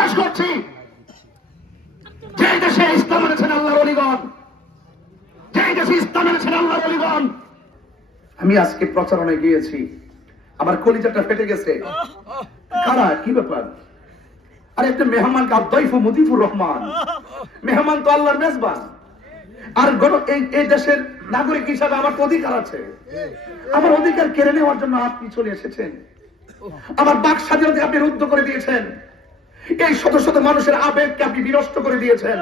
বাস করছি, যে দেশে ইসলাম এনেছেন আল্লাহর ওলিগণ, যে দেশে ইসলাম এনেছেন আল্লাহর ওলিগণ। আমি আজকে প্রচারণায় গিয়েছি, আমার কলিজাটা ফেটে গেছে। কারা, কি ব্যাপার? আর একটা মেহমানকে আব্দাইফু মুদিফুর রহমান, মেহমান তো আল্লাহর মেজবান। আর এই দেশের নাগরিক হিসাবে আমার তো অধিকার আছে, আমার অধিকার কেড়ে নেওয়ার জন্য আপনি চলে এসেছেন। আমার বাক স্বাধীনতা আপনি রুদ্ধ করে দিয়েছেন, এই শত শত মানুষের আবেগকে আপনি বিনষ্ট করে দিয়েছেন,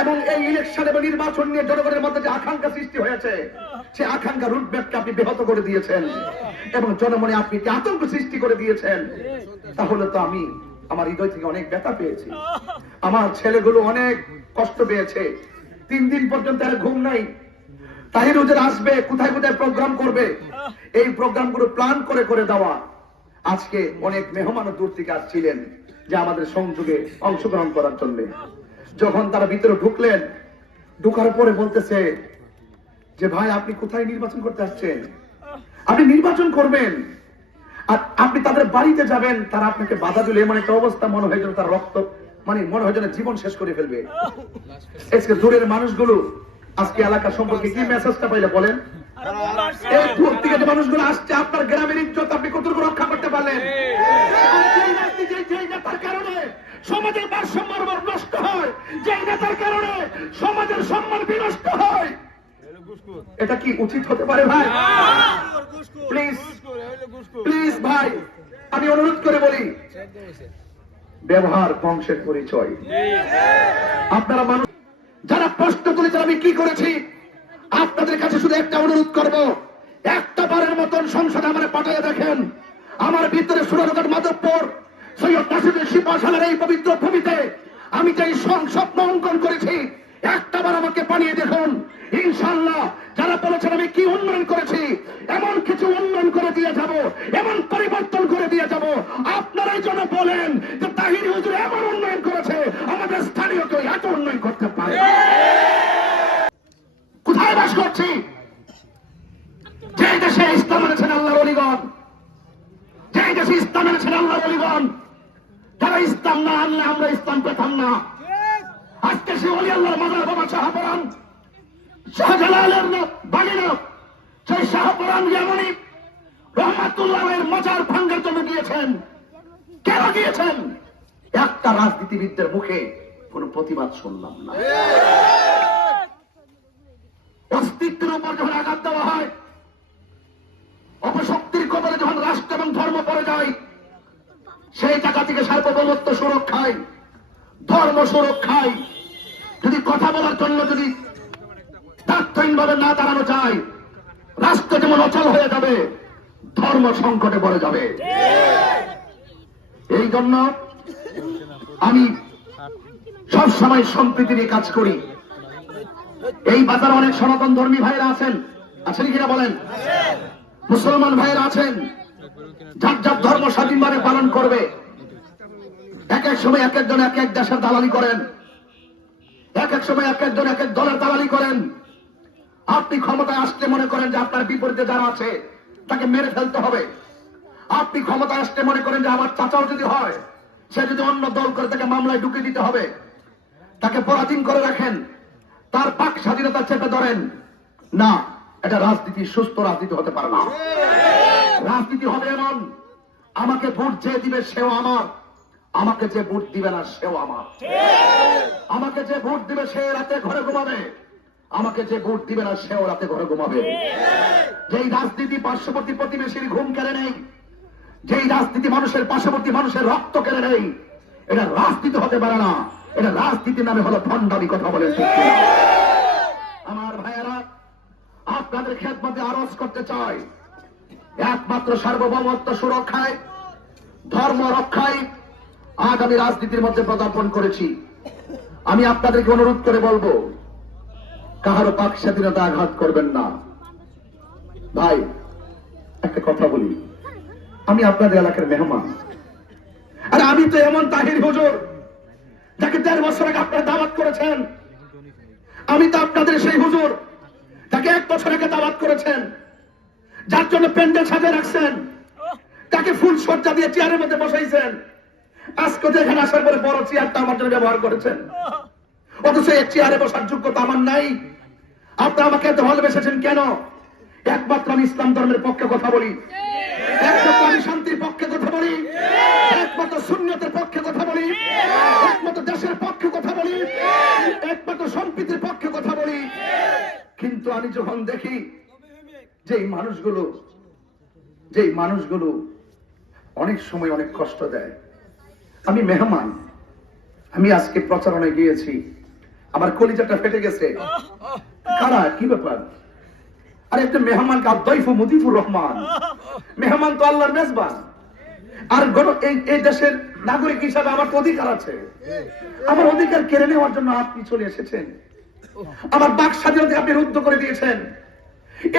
এবং এই ইলেকশন এবং নির্বাচন নিয়ে জনগণের মধ্যে যে আকাঙ্ক্ষা সৃষ্টি হয়েছে, সে আকাঙ্ক্ষা রুটম্যাপকে আপনি ব্যাহত করে দিয়েছেন, এবং জনমনে আপনি যে আতঙ্ক সৃষ্টি করে দিয়েছেন। তাহলে তো আমি আমার হৃদয় থেকে অনেক ব্যথা পেয়েছি, আমার ছেলেগুলো অনেক কষ্ট পেয়েছে। 3 দিন পর্যন্ত আর ঘুম নাই। তাহির হুজুর আসবে, কোথায় কোথায় প্রোগ্রাম করবে, এই প্রোগ্রামগুলো প্ল্যান করে করে দেওয়া। আজকে অনেক মেহমান দূর থেকে আসছিলেন যে আমাদের সংযোগে অংশগ্রহণ করার জন্য। যখন তারা ভিতরে ঢুকলেন, ঢুকার পরে বলতেছে যে ভাই আপনি কোথায় নির্বাচন করতে আসছেন, আপনি নির্বাচন করবেন আর আপনি তাদের বাড়িতে যাবেন, তারা আপনাকে বাধা দিলে এমন একটা অবস্থা মনে হয় যেন তার রক্ত, মানে মনে হয় যেন জীবন শেষ করে ফেলবে। আজকে দূরের মানুষগুলো আজকে এলাকা সম্পর্কে কি মেসেজটা পাইলে বলেন? এই দূর থেকে যে মানুষগুলো আসছে, আপনার গ্রামের ইজ্জত আপনি কতটুকু রক্ষা করতে পারলেন? নেতার কারণে সমাজের ভারসাম্য নষ্ট হয়, যে নেতার কারণে সমাজের সম্মান বিনষ্ট হয়, এটা কি উচিত হতে পারে ভাই? প্লিজ প্লিজ ভাই, আমি অনুরোধ করে বলি, ব্যবহার বংশের পরিচয়। আপনারা মানুষ যারা প্রশ্ন তুলেছেন আমি কি করেছি, আপনাদের কাছে শুধু একটা অনুরোধ করব, একটা বারের মতন সংসদে আমার পাঠিয়ে দেখেন। আমার ভিতরে সুরারঘাট মাধবপুর সৈয়দ নাসিরুদ্দিন শিপাশালের এই পবিত্র ভূমিতে আমি যে স্বপ্ন অঙ্কন করেছি, একটা বার আমাকে বানিয়ে দেখুন। ইনশাআল্লাহ যারা বলেছেন আমি কি উন্নয়ন করেছি, এমন কিছু উন্নয়ন করে দিয়ে যাব, এমন পরিবর্তন করে দিয়ে যাব, আপনারাই যেন বলেন যে তাহির হুজুর এমন উন্নয়ন করেছে, আমাদের স্থানীয় কেউ এত উন্নয়ন করতে পারে। কোথায় বাস করছি, যে দেশে ইসলাম এনেছেন আল্লাহর ওলিগণ, যে দেশে ইসলাম এনেছেন আল্লাহর ওলিগণ। যারা ইসলাম না আনলে আমরা ইসলাম পেতাম না। আজকে সে ওলি আল্লাহর মাজার বাবা শাহপরান, শাহজালালের বাগিনা, সেই শাহপরান যেমনই রহমাতুল্লাহের মাজার ভাঙ্গার জন্য গিয়েছেন। কেন গিয়েছেন? একটা রাজনীতিবিদদের মুখে কোন প্রতিবাদ শুনলাম না। অস্তিত্বের উপর যখন আঘাত দেওয়া হয়, অপশক্তির কবলে যখন রাষ্ট্র এবং ধর্ম পড়ে যায়, সেই জায়গা থেকে সার্বভৌমত্ব সুরক্ষায়, ধর্ম সুরক্ষায় যদি কথা বলার জন্য যদি তাৎক্ষণিকভাবে না দাঁড়ানো যায়, রাষ্ট্র যেমন অচল হয়ে যাবে, ধর্ম সংকটে পড়ে যাবে। এই জন্য আমি সবসময় সম্প্রীতি নিয়ে কাজ করি। এই বাজারে অনেক সনাতন ধর্মী ভাইরা আছেন, আছেন কিনা বলেন? মুসলমান ভাইরা আছেন, যার যার ধর্ম স্বাধীনভাবে পালন করবে। এক এক সময় এক একজন এক এক দেশের দালালি করেন, এক এক সময় এক একজন এক এক দলের দালালি করেন। আপনি ক্ষমতায় আসতে মনে করেন যে আপনার বিপরীতে যারা আছে তাকে মেরে ফেলতে হবে। আপনি ক্ষমতায় আসতে মনে করেন যে আমার চাচাও যদি হয়, সে যদি অন্য দল করে তাকে মামলায় ঢুকিয়ে দিতে হবে, তাকে পরাধীন করে রাখেন, তার বাক স্বাধীনতা চেপে ধরেন। না, এটা রাজনীতি, সুস্থ রাজনীতি হতে পারে না। রাজনীতি হবে এমন, আমাকে ভোট যে দিবে সেও আমার, আমাকে যে ভোট দিবে না সেও আমার। আমাকে যে ভোট দিবে সে রাতে ঘরে ঘুমাবে, আমাকে যে ভোট দিবে না সেও রাতে ঘরে ঘুমাবে। যেই রাজনীতি পার্শ্ববর্তী প্রতিবেশীর ঘুম কেড়ে নেই, যেই রাজনীতি মানুষের পার্শ্ববর্তী মানুষের রক্ত কেড়ে নেই, এটা রাজনীতি হতে পারে না। এটা রাজনীতির নামে হলো ভণ্ডামি। কথা বলেন ঠিক কিনা? আমার ভাইয়েরা, আপনাদের খেদমতে আরজ করতে চাই, একমাত্র সার্বভৌমত্ব সুরক্ষায়, ধর্ম রক্ষায় আজ আমি রাজনীতির মধ্যে পদার্পণ করেছি। আমি আপনাদেরকে অনুরোধ করে বলবো, কাহারও বাক স্বাধীনতা আঘাত করবেন না। ভাই একটা কথা বলি, আমি আপনাদের এলাকার মেহমান। আর আমি তো এমন তাহির হুজুর যাকে 1.5 বছর আগে আপনারা দাওয়াত করেছেন। আমি তো আপনাদের সেই হুজুর যাকে 1 বছর আগে দাওয়াত করেছেন, যার জন্য প্যান্ডেল সাজিয়ে রাখছেন, তাকে ফুল সজ্জা দিয়ে চেয়ারের মধ্যে বসাইছেন। আজকে তো এখানে আসার পরে বড় চেয়ারটা আমার জন্য ব্যবহার করেছেন, অথচ এই চেয়ারে বসার যোগ্যতা আমার নাই। আপনারা আমাকে এত ভালোবেসেছেন কেন? একমাত্র আমি ইসলাম ধর্মের পক্ষে কথা বলি, একমাত্র আমি শান্তির পক্ষে কথা বলি, একমাত্র সুন্নতের পক্ষে কথা বলি, একমাত্র দেশের পক্ষে কথা বলি, একমাত্র সম্প্রীতির পক্ষে কথা বলি। কিন্তু আমি যখন দেখি যেই মানুষগুলো অনেক সময় অনেক কষ্ট দেয়। আমি মেহমান, আমি আজকে প্রচারণায় গিয়েছি, আমার কলিজাটা ফেটে গেছে। কারা, কি ব্যাপার? আর একটা মেহমান আদাইফু মুদিফুর রহমান, মেহমান তো আল্লাহর মেজবান। আর এই দেশের নাগরিক হিসাবে আমার অধিকার আছে, আমার অধিকার কেড়ে নেওয়ার জন্য আপনি চলে এসেছেন। আমার বাক স্বাধীনতা আপনি রুদ্ধ করে দিয়েছেন,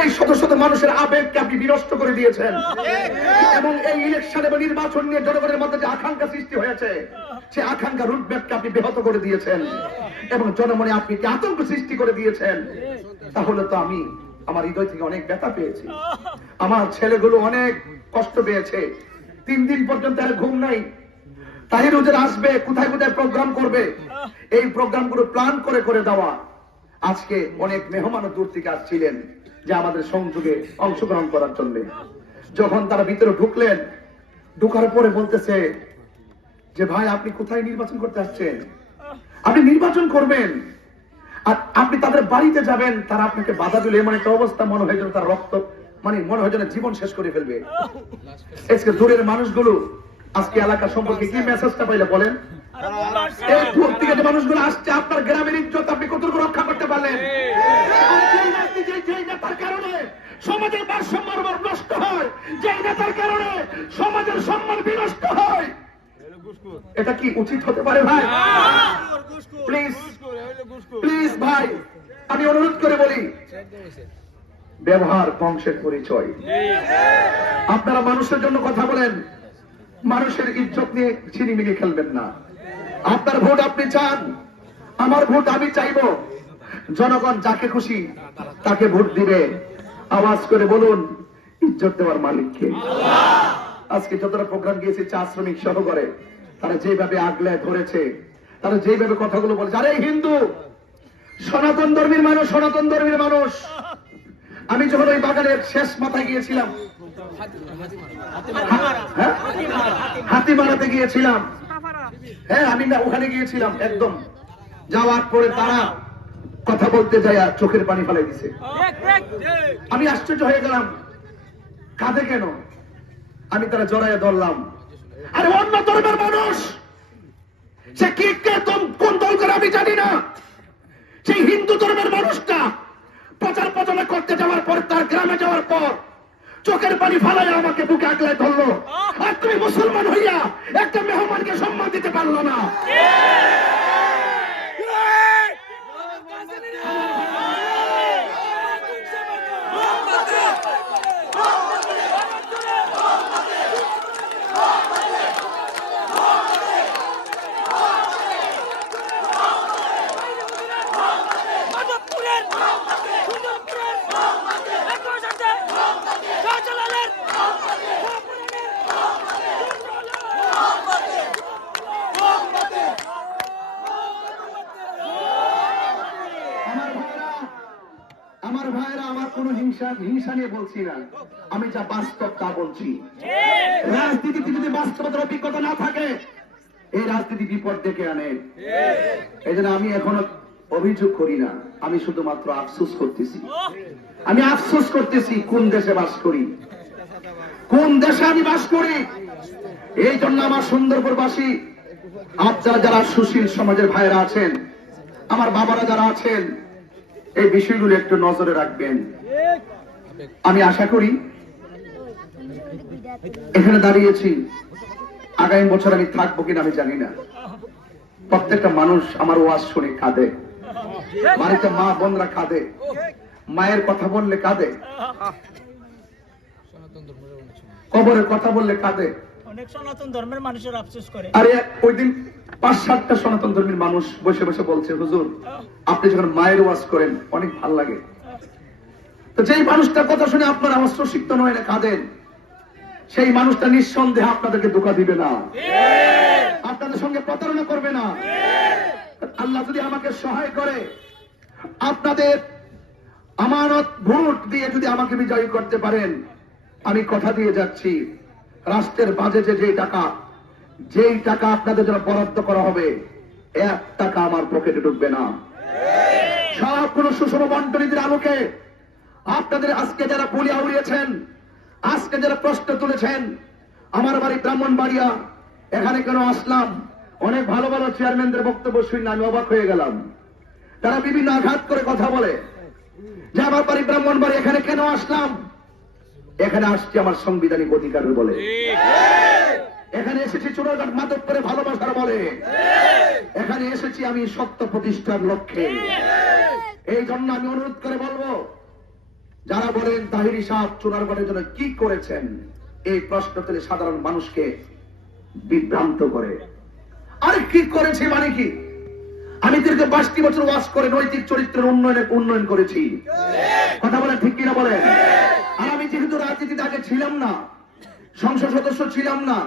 এই শত শত মানুষের আবেগকে আপনি বিনষ্ট করে দিয়েছেন, এবং এই ইলেকশন এবং নির্বাচন নিয়ে জনগণের মধ্যে যে আকাঙ্ক্ষা সৃষ্টি হয়েছে সেই আকাঙ্ক্ষা রুটম্যাপকে আপনি ব্যাহত করে দিয়েছেন, এবং জনমনে আপনি কি আতঙ্ক সৃষ্টি করে দিয়েছেন। তাহলে তো আমি আমার হৃদয় থেকে অনেক ব্যথা পেয়েছি, আমার ছেলেগুলো অনেক কষ্ট পেয়েছে। 3 দিন পর্যন্ত আর ঘুম নাই। তাহির হুজুর আসবে, কোথায় কোথায় প্রোগ্রাম করবে, এই প্রোগ্রামগুলো প্ল্যান করে করে দেওয়া। আজকে অনেক মেহমানও দূর থেকে আসছিলেন যে আমাদের সংযোগে অংশগ্রহণ করার জন্য। যখন তারা ভিতরে ঢুকলেন, ঢুকার পরে বলতেছে যে ভাই আপনি কোথায় নির্বাচন করতে আসছেন? আপনি নির্বাচন করবেন আর আপনি তাদের বাড়িতে যাবেন, তারা আপনাকে বাধা দিলে এমন একটা অবস্থা মনে হয় যেন তার রক্ত মনে হয় যেন জীবন শেষ করে ফেলবে। আজকে দূরের মানুষগুলো আজকে এলাকা সম্পর্কে কি মেসেজটা পাইলে বলেন? এই দূর থেকে যে মানুষগুলো আসছে, আপনার গ্রামের ইজ্জত আপনি কতটুকু রক্ষা করতে পারলেন? যেই নেতার কারণে সমাজের ভারসাম্য নষ্ট হয়, যেই নেতার কারণে সমাজের সম্মান বিনষ্ট হয়, এটা কি উচিত হতে পারে ভাই? প্লিজ প্লিজ ভাই, আমি অনুরোধ করে বলি, ব্যবহার বংশের পরিচয়। আপনারা মানুষের জন্য কথা বলেন, মানুষের ইজ্জত নিয়ে ছিনিমিনি খেলবেন না। আপনার ভোট আপনি চান, আমার ভোট আমি চাইব। জনগণ যাকে খুশি তাকে ভোট দিবে। আওয়াজ করে বলুন, ইজ্জত দেওয়ার মালিককে। আজকে যতটা প্রোগ্রাম গিয়েছে, চা শ্রমিক সহকারে তারা যেভাবে আগলে ধরেছে, তারা যেভাবে কথাগুলো বলেছে, আরে হিন্দু সনাতন ধর্মীর মানুষ, সনাতন ধর্মীর মানুষ। আমি যখন ওই বাগানের শেষ মাথায় গিয়েছিলাম, হাতিমারাতে গিয়েছিলাম, হ্যাঁ আমি না ওখানে গিয়েছিলাম, একদম যাওয়ার পরে তারা কথা বলতে যায় চোখের পানি ফেলে দিছে। আমি আশ্চর্য হয়ে গেলাম, কাঁদে কেন? আমি তারা জড়াইয়া ধরলাম। আরে অন্য ধর্মের মানুষ, সে কি কোন দল করে আমি জানি না, সেই হিন্দু ধর্মের মানুষটা প্রচার প্রচারণা করতে যাওয়ার পর, তার গ্রামে যাওয়ার পর চোখের পানি ফালাই আমাকে বুকে আগলায় ধরলো। আর তুমি মুসলমান হইয়া একটা মেহমানকে সম্মান দিতে পারলো না। আমার ভাইরা, আমার কোনো হিংসা নিয়ে বলছি না, আমি যা বাস্তব তা বলছি। রাজনীতিতে যদি বাস্তবতার অভিজ্ঞতা না থাকে, এই রাজনীতি বিপদ ডেকে আনে। এই জন্য আমি এখনো অভিযোগ করি না, আমি শুধুমাত্র আফসোস করতেছি। আমি আফসোস করতেছি কোন দেশে বাস করি, কোন দেশে আমি বাস করি। এই জন্য আমার সুন্দরপুরবাসী, আপনারা যারা সুশীল সমাজের ভাইরা আছেন, আমার বাবারা যারা আছেন, এই বিষয়গুলো একটু নজরে রাখবেন। আমি আশা করি এখানে দাঁড়িয়েছি, আগামী বছর আমি থাকবো কিনা আমি জানি না। প্রত্যেকটা মানুষ আমার ওয়াজ শুনে কাঁদে, বাড়িতে মা বোনরা কাঁদে, মায়ের কথা বললে কাঁদে, কবরের কথা বললে কাঁদে। অনেক সনাতন ধর্মের মানুষের আফসোস করে। আরে ওই দিন 5-7টা সনাতন ধর্মের মানুষ বসে বসে বলছে, হুজুর আপনি যখন মায়ের ওয়াজ করেন অনেক ভালো লাগে। তো যেই মানুষটার কথা শুনে আপনার অস্ত্রসিক্ত নয় না কাঁদেন, সেই মানুষটা নিঃসন্দেহে আপনাদেরকে ধোঁকা দিবে না। আল্লাহ যদি আমাকে সহায় করে, আপনাদের আমানত ভোট দিয়ে যদি আমাকে বিজয়ী করতে পারেন, আমি কথা দিয়ে যাচ্ছি, রাষ্ট্রের বাজেটে যেই টাকা আপনাদের জন্য বরাদ্দ করা হবে, 1 টাকা আমার পকেটে ঢুকবে না। সব কোন সুষম বন্টনীতির আলোকে আপনাদের আজকে যারা পুলিয়া উড়িয়েছেন, আজকে যারা প্রশ্ন তুলেছেন, আমার বাড়ি ব্রাহ্মণবাড়িয়া, এখানে কেন আসলাম, অনেক ভালো ভালো চেয়ারম্যানদের বক্তব্য শুনে আমি অবাক হয়ে গেলাম। তারা বিভিন্ন আঘাত করে কথা বলে যে আমার বাড়ি ব্রাহ্মণবাড়ি, এখানে কেন আসলাম? এখানে আসছি আমার সাংবিধানিক অধিকারের বলে, এখানে এসেছি চুনারঘাট মাধবপুরে ভালোবাসার বলে, এখানে এসেছি আমি সত্য প্রতিষ্ঠার লক্ষ্যে। এই জন্য আমি অনুরোধ করে বলবো, যারা বলেন তাহিরি সাহেব চুনারঘাটের জন্য কি করেছেন, এই প্রশ্ন তুলে সাধারণ মানুষকে বিভ্রান্ত করে। আরে কি করেছি মানে কি? আমি দীর্ঘ 22 বছর ওয়াজ করে নৈতিক চরিত্রের উন্নয়ন করেছি। কথা বলে ঠিক কিনা বলেন? আর আমি যেহেতু রাজনীতিতে আগে ছিলাম না, সংসদ সদস্য ছিলাম না,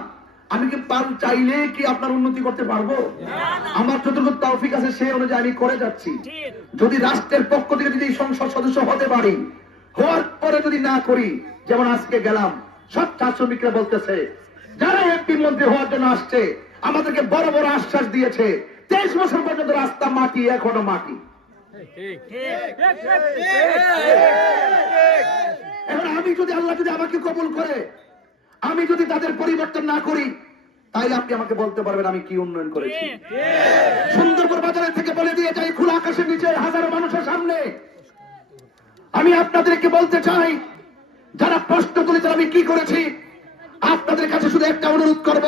আমি কি চাইলে কি আপনার উন্নতি করতে পারবো? আমার যতটুকু তৌফিক আছে সেই অনুযায়ী আমি করে যাচ্ছি। যদি রাষ্ট্রের পক্ষ থেকে যদি সংসদ সদস্য হতে পারি, হওয়ার পরে যদি না করি, যেমন আজকে গেলাম, সব চা শ্রমিকরা বলতেছে যারা এমপি মন্ত্রী হওয়ার জন্য আসছে, আমাদেরকে বড় বড় আশ্বাস দিয়েছে, 23 বছর পর্যন্ত রাস্তা মাটি, এখনো মাটি। এখন আমি যদি আল্লাহ যদি আমাকে কবুল করে, আমি যদি তাদের পরিবর্তন না করি, তাইলে আপনি আমাকে বলতে পারবেন আমি কি উন্নয়ন করেছি। সুন্দরবন বাজারের থেকে বলে দিয়ে যাই, খোলা আকাশের নিচে হাজারো মানুষের সামনে আমি আপনাদেরকে বলতে চাই, যারা প্রশ্ন তুলেছেন আমি কি করেছি, আপনাদের কাছে শুধু একটা অনুরোধ করব,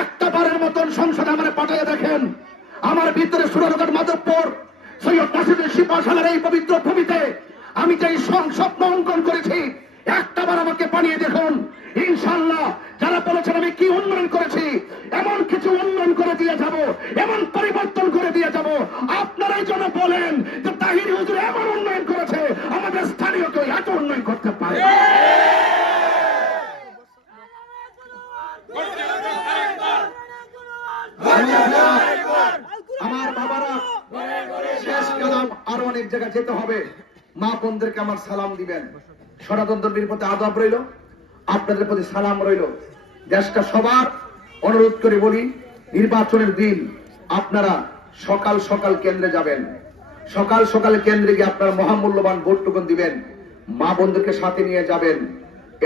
একটা বারের মতন সংসদে আমার পাঠিয়ে দেখেন। আমার ভিতরে চুনারঘাট মাধবপুর সৈয়দ নাসিরুদ্দিন শিল্পশালার এই পবিত্র ভূমিতে আমি যে স্বপ্ন অঙ্কন করেছি, একটা বার আমাকে বানিয়ে দেখুন। ইনশাআল্লাহ যারা বলেছেন আমি কি উন্নয়ন করেছি, এমন কিছু উন্নয়ন করে দিয়ে যাব, এমন পরিবর্তন করে দিয়ে যাব, আপনারাই যেন বলেন যে তাহিরি হুজুর এমন উন্নয়ন করেছে, আমাদের স্থানীয় কেউ এত উন্নয়ন করতে পারে। আমার বাবারা, শেষ কালাম, আরো অনেক জায়গায় যেতে হবে, মা বোনদেরকে আমার সালাম দিবেন। সনাতন ধর্মের প্রতি আদব রইল, আপনাদের প্রতি সালাম রইল। দেশটা সবার অনুরোধ করে বলি, নির্বাচনের দিন আপনারা সকাল সকাল কেন্দ্রে যাবেন, সকাল সকাল কেন্দ্রে গিয়ে আপনারা মহামূল্যবান ভোটটুকুন দিবেন, মা বোনদেরকে সাথে নিয়ে যাবেন।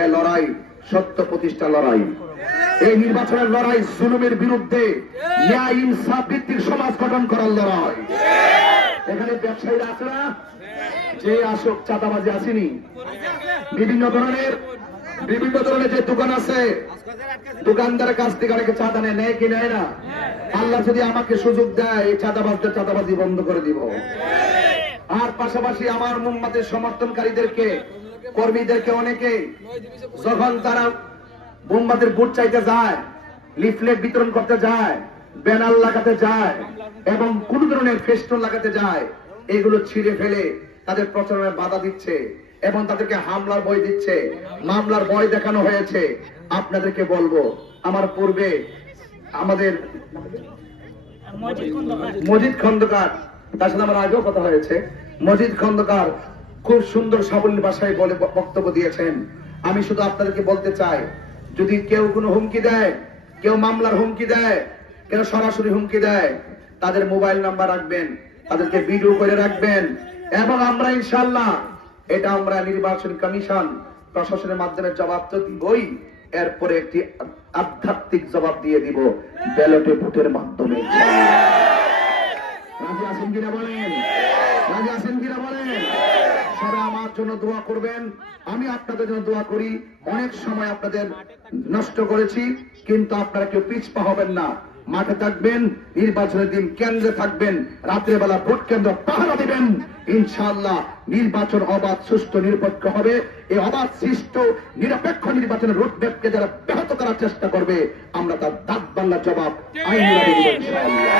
এ লড়াই সত্য প্রতিষ্ঠা লড়াই, এই নির্বাচনের লড়াই জুলুমের বিরুদ্ধে ন্যায় ইনসাফ ভিত্তিক সমাজ গঠন করার লড়াই। এখানে ব্যবসায়ীরা আছে না, যে আসুক, চাঁদাবাজি আসেনি, বিভিন্ন ধরনের যে দোকান আছে, দোকানদারের কাছ থেকে অনেকে চাঁদা নেয় কি নেয় না? আল্লাহ যদি আমাকে সুযোগ দেয়, এই চাঁদাবাজদের চাঁদাবাজি বন্ধ করে দিব। আর পাশাপাশি আমার মুম্মাদের সমর্থনকারীদেরকে, কর্মীদেরকে, অনেকে যখন তারা মোমবাতির ভোট চাইতে যায়, লিফলেট বিতরণ করতে যায়, ব্যানার লাগাতে যায় এবং কোন ধরনের ফেস্টুন লাগাতে যায়, এগুলো ছিঁড়ে ফেলে তাদের প্রচারণায় বাধা দিচ্ছে এবং তাদেরকে হামলার ভয় দিচ্ছে, মামলার ভয় দেখানো হয়েছে। আপনাদেরকে বলবো, আমার পূর্বে আমাদের মজিদ খন্দকার, তার সাথে আমার আগেও কথা হয়েছে, মজিদ খন্দকার খুব সুন্দর সাবলীল ভাষায় বলে বক্তব্য দিয়েছেন। আমি শুধু আপনাদেরকে বলতে চাই, যদি কেউ কোনো হুমকি দেয়, কেউ মামলার হুমকি দেয়, কেউ সরাসরি হুমকি দেয়, তাদের মোবাইল নাম্বার রাখবেন, তাদেরকে ভিডিও করে রাখবেন এবং আমরা ইনশাআল্লাহ এটা আমরা নির্বাচন কমিশন প্রশাসনের মাধ্যমে জবাব তো দিবই, এরপরে একটি আধ্যাত্মিক জবাব দিয়ে দিব ব্যালটে ভোটের মাধ্যমে। রাজি আছেন কিনা বলেন? রাজি আছেন কিনা বলেন? সবাই আমার জন্য দোয়া করবেন, আমি আপনাদের জন্য দোয়া করি। অনেক সময় আপনাদের নষ্ট করেছি, কিন্তু আপনারা কেউ পিছপা হবেন না, মাঠে থাকবেন, নির্বাচনের দিন কেন্দ্রে থাকবেন, রাত্রে বেলা ভোট কেন্দ্র পাহারা দিবেন। ইনশাআল্লাহ নির্বাচন অবাধ, সুষ্ঠু, নিরপেক্ষ হবে। এই অবাধ, সুষ্ঠু, নিরপেক্ষ নির্বাচনের রোডম্যাপকে যারা ব্যাহত করার চেষ্টা করবে, আমরা তার দাঁত বাংলা জবাব আইনভাবে দেব ইনশাআল্লাহ।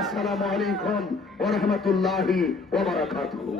আসসালামু আলাইকুম ওয়া রাহমাতুল্লাহি ওয়া বারাকাতুহু।